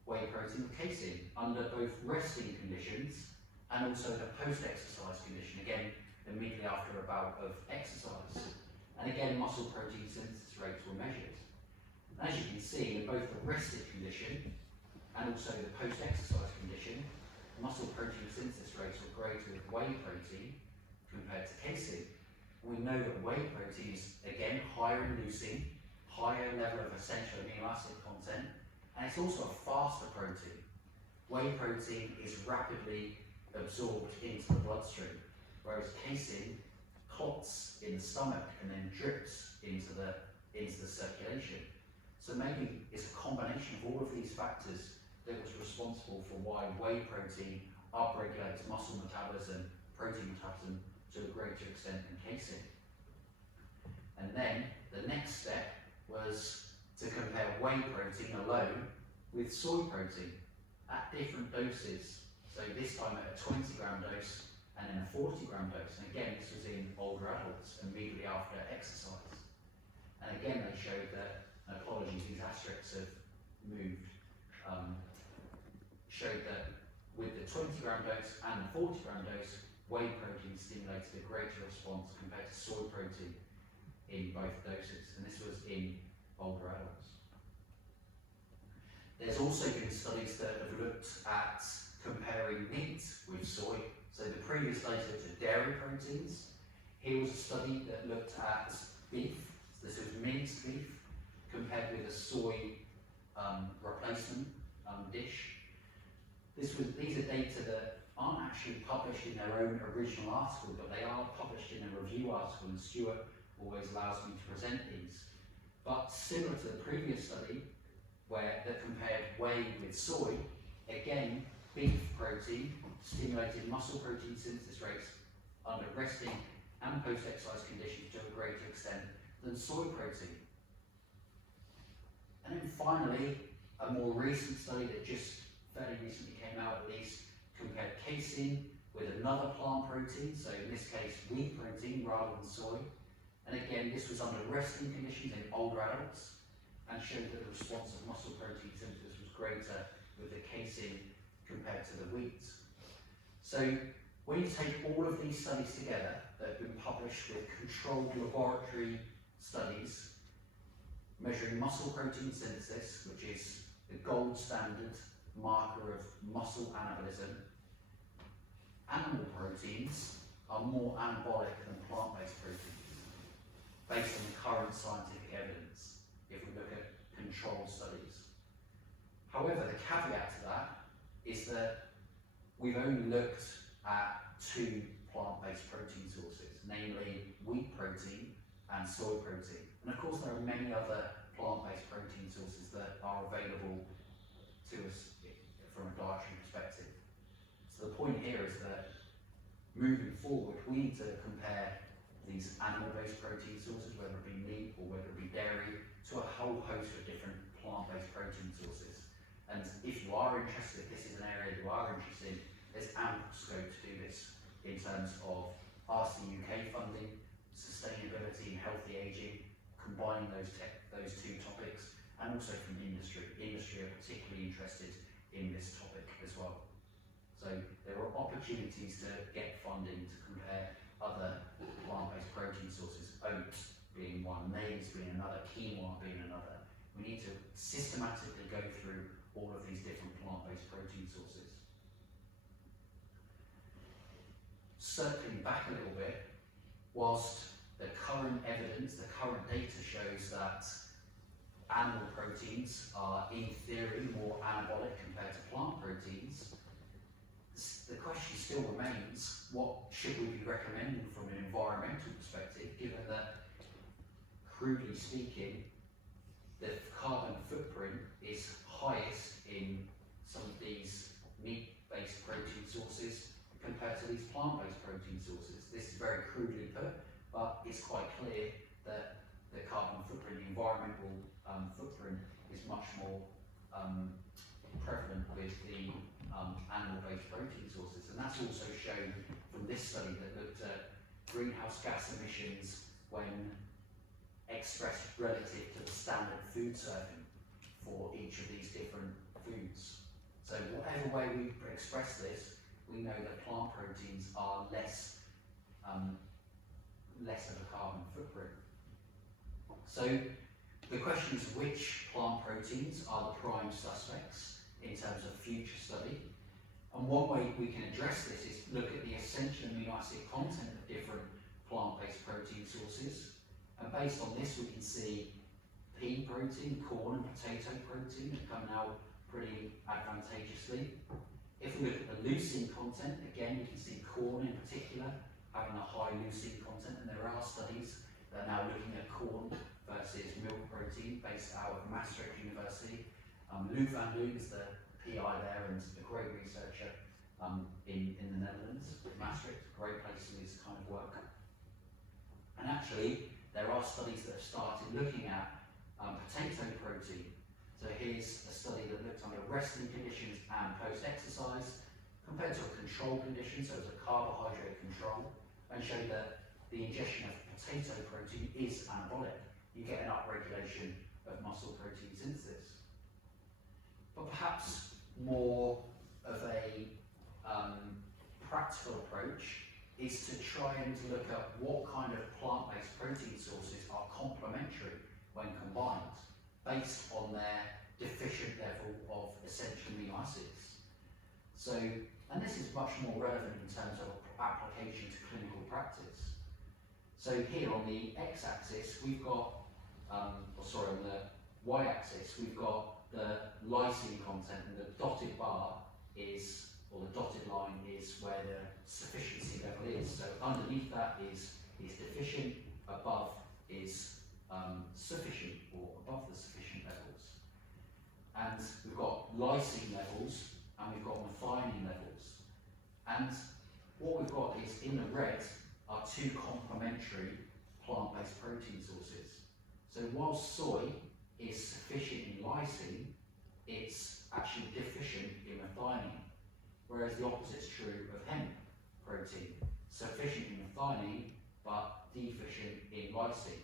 whey protein with casein under both resting conditions and also the post-exercise condition, again immediately after a bout of exercise. And again, muscle protein synthesis rates were measured. As you can see, in both the rested condition and also the post-exercise condition, muscle protein synthesis rates were greater with whey protein compared to casein. We know that whey protein is, again, higher in leucine, higher level of essential amino acid content, and it's also a faster protein. Whey protein is rapidly absorbed into the bloodstream, whereas casein clots in the stomach and then drips into the circulation. So maybe it's a combination of all of these factors that was responsible for why whey protein upregulates muscle metabolism, protein metabolism to a greater extent than casein. And then the next step was to compare whey protein alone with soy protein at different doses. So this time at a 20-gram dose and then a 40-gram dose. And again, this was in older adults immediately after exercise. And again, they showed that, apologies, these asterisks have moved, showed that with the 20-gram dose and the 40-gram dose, whey protein stimulated a greater response compared to soy protein in both doses. And this was in older adults. There's also been studies that have looked at comparing meat with soy. So the previous data to dairy proteins. Here was a study that looked at beef. This was minced beef compared with a soy replacement dish. These are data that aren't actually published in their own original article, but they are published in a review article, and Stuart always allows me to present these. But similar to the previous study, that compared whey with soy, again, beef protein stimulated muscle protein synthesis rates under resting and post-exercise conditions to a greater extent than soy protein. And then finally, a more recent study that just fairly recently came out, at least, compared casein with another plant protein, so in this case wheat protein rather than soy. And again, this was under resting conditions in older adults, and showed that the response of muscle protein synthesis was greater with the casein compared to the wheat. So when you take all of these studies together that have been published with controlled laboratory studies measuring muscle protein synthesis, which is the gold standard marker of muscle anabolism, animal proteins are more anabolic than plant-based proteins, based on the current scientific evidence, if we look at controlled studies. However, the caveat to that is that we've only looked at 2 plant-based protein sources, namely wheat protein and soy protein. And of course, there are many other plant-based protein sources that are available to us from a dietary perspective. So the point here is that moving forward, we need to compare these animal-based protein sources, whether it be meat or whether it be dairy, to a whole host of different plant-based protein sources. And if you are interested, if this is an area you are interested in, there's ample scope to do this in terms of RC UK funding, sustainability and healthy ageing, combining those two topics, and also from industry. Industry are particularly interested in this topic as well. So there are opportunities to get funding to compare other plant-based protein sources, oats being one, maize being another, quinoa being another. We need to systematically go through all of these different plant-based protein sources. Circling back a little bit, whilst the current evidence, the current data shows that animal proteins are in theory more anabolic compared to plant proteins, the question still remains, what should we be recommending from an environmental perspective, given that, crudely speaking, the carbon footprint is highest in some of these meat-based protein sources compared to these plant-based protein sources. This is very crudely put, but it's quite clear that the carbon footprint, the environmental footprint, is much more prevalent with the animal-based protein sources. And that's also shown from this study that looked at greenhouse gas emissions when expressed relative to the standard food serving for each of these different foods. So whatever way we express this, we know that plant proteins are less of a carbon footprint. So the question is, which plant proteins are the prime suspects in terms of future study? And one way we can address this is look at the essential amino acid content of different plant-based protein sources. And based on this, we can see pea protein, corn and potato protein are coming out pretty advantageously. If we look at the leucine content, again, you can see corn in particular having a high leucine content, and there are studies that are now looking at corn versus milk protein based out of Maastricht University. Lou van Loon is the PI there and a great researcher in the Netherlands. Maastricht, great place to do this kind of work. And actually, there are studies that have started looking at potato protein. So here's a study that looked under resting conditions and post-exercise compared to a control condition, so it's a carbohydrate control, and showed that the ingestion of potato protein is anabolic. You get an upregulation of muscle protein synthesis. But perhaps more of a practical approach is to try and look at what kind of plant-based protein sources are complementary when combined, based on their deficient level of essential amino acids. So, and this is much more relevant in terms of application to clinical practice. So here on the x-axis, we've got, on the y-axis, we've got the lysine content, and the dotted bar is, or the dotted line is where the sufficiency level is. So underneath that is deficient, above is sufficient, or above the sufficient levels. And we've got lysine levels, and we've got methionine levels. And what we've got is, in the red, are two complementary plant-based protein sources. So whilst soy is sufficient in lysine, it's actually deficient in methionine, whereas the opposite is true of hemp protein, sufficient in methionine, but deficient in lysine.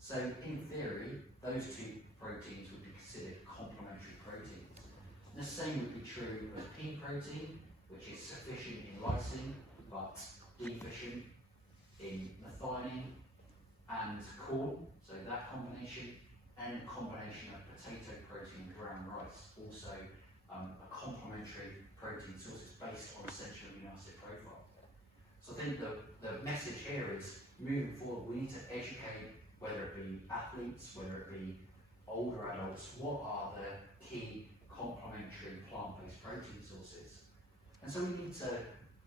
So in theory, those two proteins would be considered complementary proteins. The same would be true of pea protein, which is sufficient in lysine, but deficient in methionine, and corn, so that combination, and a combination of potato protein and ground rice, also a complementary protein sources based on essential amino acid profile. So I think the message here is, moving forward, we need to educate, whether it be athletes, whether it be older adults, what are the key complementary plant-based protein sources. And so we need to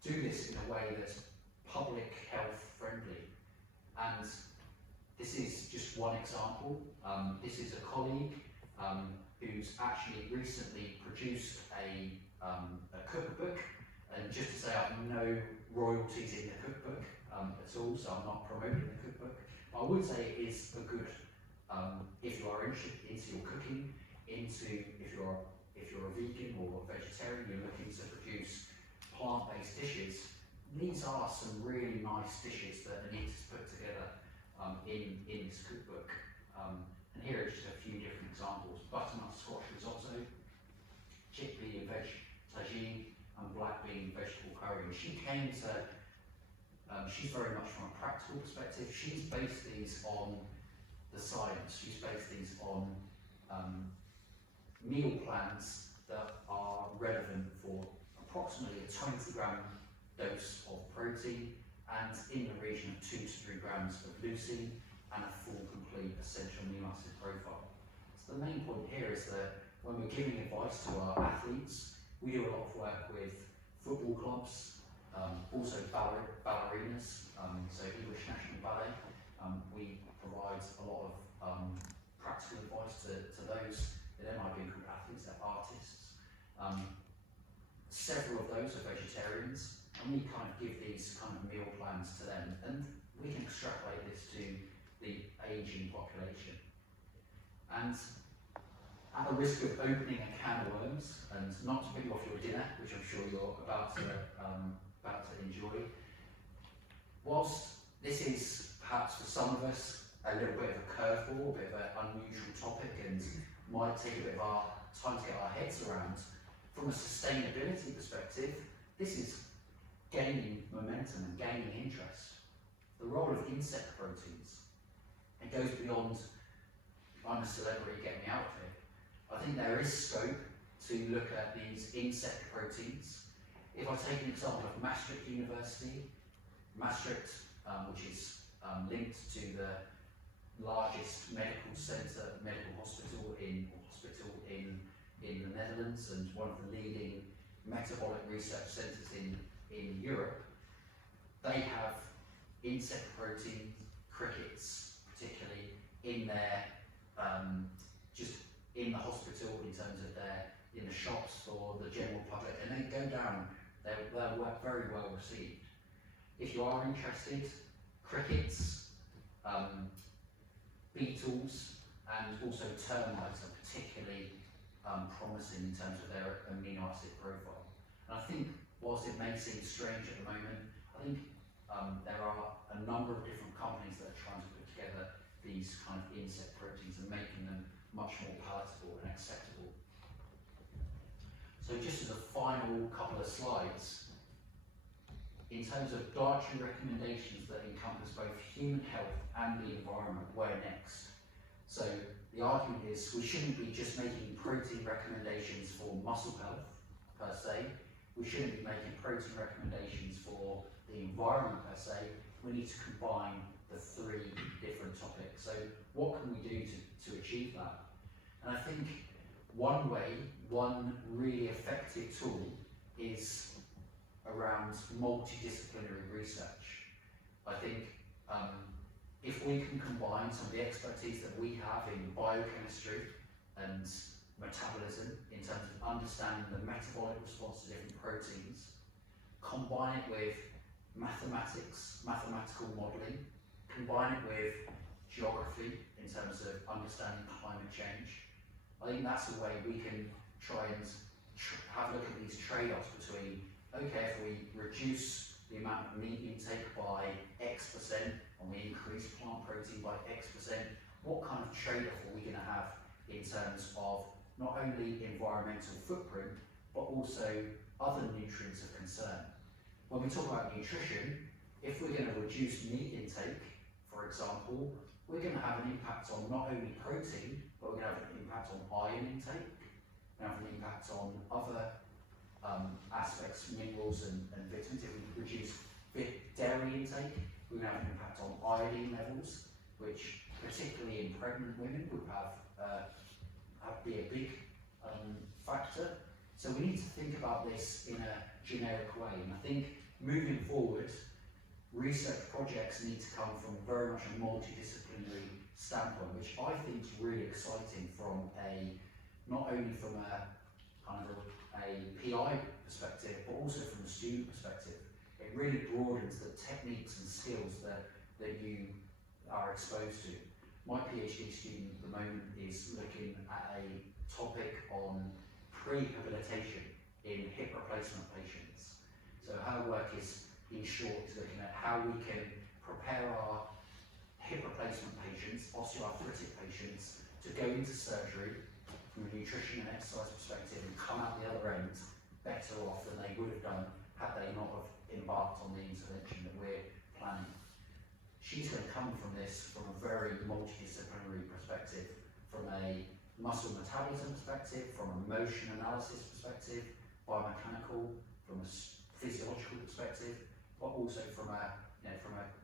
do this in a way that's public health friendly. And this is just one example. This is a colleague who's actually recently produced a cookbook And just to say, I have no royalties in the cookbook at all, so I'm not promoting the cookbook. But I would say it is a good, if you are interested into your cooking, into if you're a vegan or a vegetarian, you're looking to produce plant-based dishes. These are some really nice dishes that Anita's put together in this cookbook. And here are just a few different examples: butternut squash risotto, chickpea and veg tagine, and black bean vegetable curry. And she came to, she's very much from a practical perspective. She's based these on the science. She's based these on meal plans that are relevant for approximately a 20-gram dose of protein and in the region of 2 to 3 grams of leucine and a full complete essential amino acid profile. So the main point here is that when we're giving advice to our athletes, we do a lot of work with football clubs, also ballerinas, so English National Ballet. We provide a lot of practical advice to those. They might be called athletes, they're artists. Several of those are vegetarians, and we kind of give these kind of meal plans to them, and we can extrapolate this to the aging population. And at the risk of opening a can of worms, and not to put you off your dinner, which I'm sure you're about to enjoy, whilst this is perhaps for some of us a little bit of a curveball, a bit of an unusual topic, and might take a bit of our time to get our heads around, from a sustainability perspective, this is gaining momentum and gaining interest. The role of insect proteins, it goes beyond, I'm a celebrity, get me out of here. I think there is scope to look at these insect proteins. If I take an example of Maastricht University, Maastricht, which is linked to the largest medical hospital in the Netherlands and one of the leading metabolic research centres in Europe, they have insect proteins, crickets particularly, in their just in the hospital in terms of in the shops for the general public, and they go down. They're very well received. If you are interested, crickets, beetles, and also termites are particularly promising in terms of their amino acid profile. And I think, whilst it may seem strange at the moment, I think there are a number of different companies that are trying to put together these kind of insect proteins and making them much more palatable and acceptable. So just as a final couple of slides, in terms of dietary recommendations that encompass both human health and the environment, where next? So the argument is we shouldn't be just making protein recommendations for muscle health per se. We shouldn't be making protein recommendations for the environment per se. We need to combine the three different topics. So what can we do to achieve that? And I think one really effective tool is around multidisciplinary research. I think if we can combine some of the expertise that we have in biochemistry and metabolism in terms of understanding the metabolic response to different proteins, combine it with mathematics, mathematical modelling, combine it with geography in terms of understanding climate change, I think that's a way we can try and have a look at these trade-offs between, okay, if we reduce the amount of meat intake by X% and we increase plant protein by X%, what kind of trade-off are we going to have in terms of not only environmental footprint, but also other nutrients of concern? When we talk about nutrition, if we're going to reduce meat intake, for example, we're going to have an impact on not only protein, but we're going to have an impact on iron intake, we're going to have an impact on other aspects, minerals and vitamins. If we reduce dairy intake, we're going to have an impact on iodine levels, which particularly in pregnant women would be a big factor. So we need to think about this in a generic way, and I think moving forward, research projects need to come from very much a multidisciplinary standpoint, which I think is really exciting from not only from a kind of a PI perspective, but also from a student perspective. It really broadens the techniques and skills that you are exposed to. My PhD student at the moment is looking at a topic on pre-rehabilitation in hip replacement patients. So her work is, in short, is looking at how we can prepare our hip replacement patients, osteoarthritic patients, to go into surgery from a nutrition and exercise perspective and come out the other end better off than they would have done had they not have embarked on the intervention that we're planning. She's going to come from this from a very multidisciplinary perspective, from a muscle metabolism perspective, from a motion analysis perspective, biomechanical, from a physiological perspective, but also from a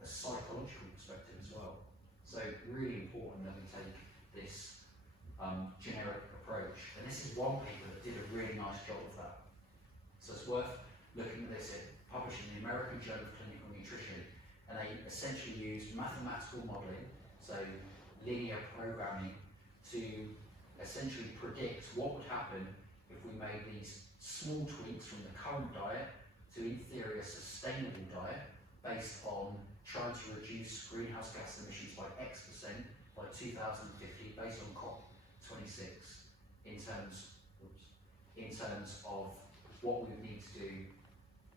psychological perspective as well. So really important that we take this generic approach. And this is one paper that did a really nice job of that. So it's worth looking at this. It published in the American Journal of Clinical Nutrition, and they essentially used mathematical modelling, so linear programming, to essentially predict what would happen if we made these small tweaks from the current diet to, in theory, a sustainable diet based on trying to reduce greenhouse gas emissions by X% by 2050, based on COP26, in terms of what we would need to do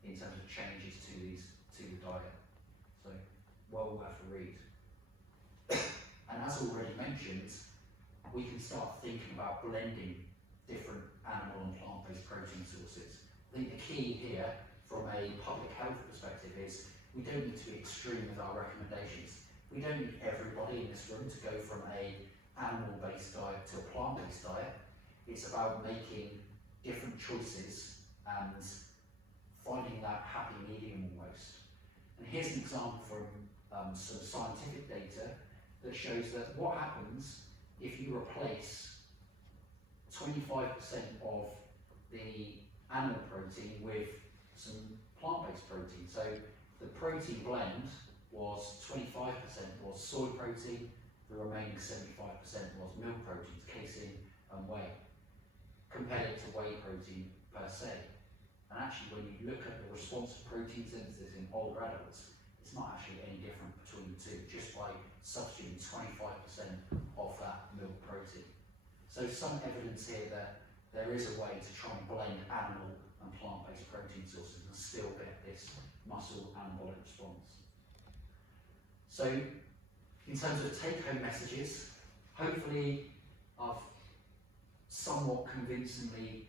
in terms of changes to the diet. So, well worth a read. And as already mentioned, we can start thinking about blending different animal and plant-based protein sources. I think the key here, from a public health perspective, is we don't need to be extreme with our recommendations. We don't need everybody in this room to go from an animal-based diet to a plant-based diet. It's about making different choices and finding that happy medium almost. And here's an example from some scientific data that shows that what happens if you replace 25% of the animal protein with some plant-based protein. So the protein blend was 25% was soy protein, the remaining 75% was milk proteins, casein and whey, compared to whey protein per se. And actually, when you look at the response to protein synthesis in older adults, it's not actually any different between the two, just by substituting 25% of that milk protein. So some evidence here that there is a way to try and blend animal and plant-based protein sources and still get this muscle anabolic response. So in terms of take-home messages, hopefully I've somewhat convincingly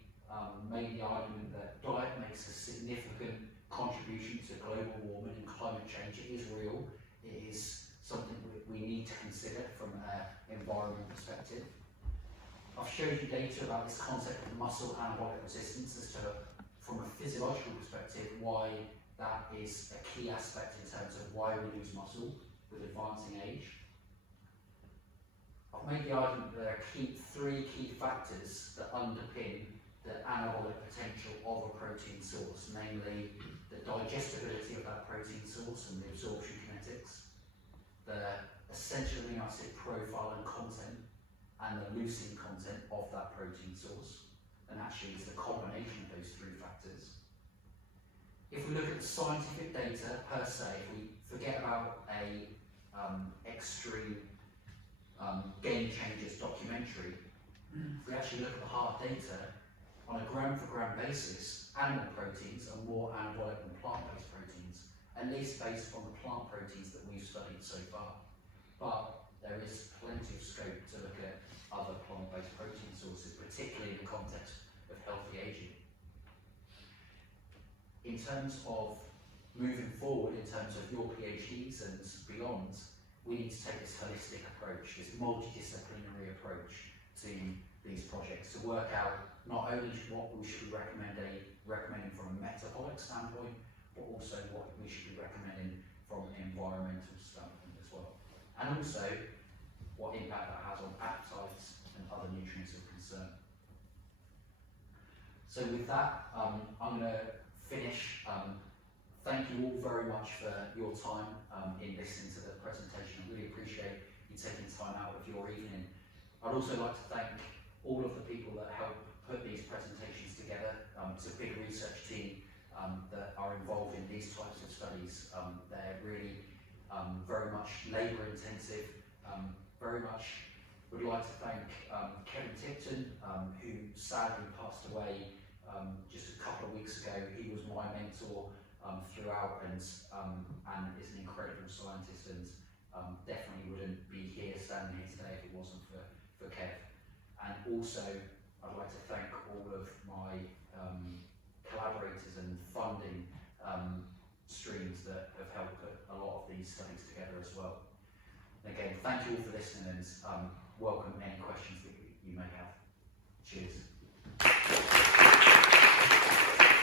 made the argument that diet makes a significant contribution to global warming and climate change. It is real. It is something that we need to consider from an environmental perspective. I've showed you data about this concept of muscle anabolic resistance as to, from a physiological perspective, why that is a key aspect in terms of why we lose muscle with advancing age. I've made the argument that there are three key factors that underpin the anabolic potential of a protein source, namely the digestibility of that protein source and the absorption kinetics, the essential amino acid profile and content, and the leucine content of that protein source. And actually it's the combination of those three factors. If we look at the scientific data per se, if we forget about a extreme game changers documentary, if we actually look at the hard data, on a gram for gram basis, animal proteins are more anabolic than plant-based proteins, at least based on the plant proteins that we've studied so far. But there is plenty of scope to look at other plant-based protein sources, particularly in the context of healthy aging. In terms of moving forward, in terms of your PhDs and beyond, we need to take this holistic approach, this multidisciplinary approach to these projects to work out not only what we should be recommending from a metabolic standpoint, but also what we should be recommending from an environmental standpoint as well. And also what impact that has on appetites and other nutrients of concern. So with that, I'm going to finish. Thank you all very much for your time in listening to the presentation. I really appreciate you taking time out of your evening. I'd also like to thank all of the people that helped put these presentations together. It's a big research team that are involved in these types of studies. They're really very much labour intensive. Very much would like to thank Kevin Tipton, who sadly passed away just a couple of weeks ago. He was my mentor throughout and is an incredible scientist, and definitely wouldn't be here standing here today if it wasn't for Kev. And also I'd like to thank all of my collaborators and funding streams that have helped put a lot of these studies together as well. And again, thank you all for listening, and welcome any questions that you may have. Cheers.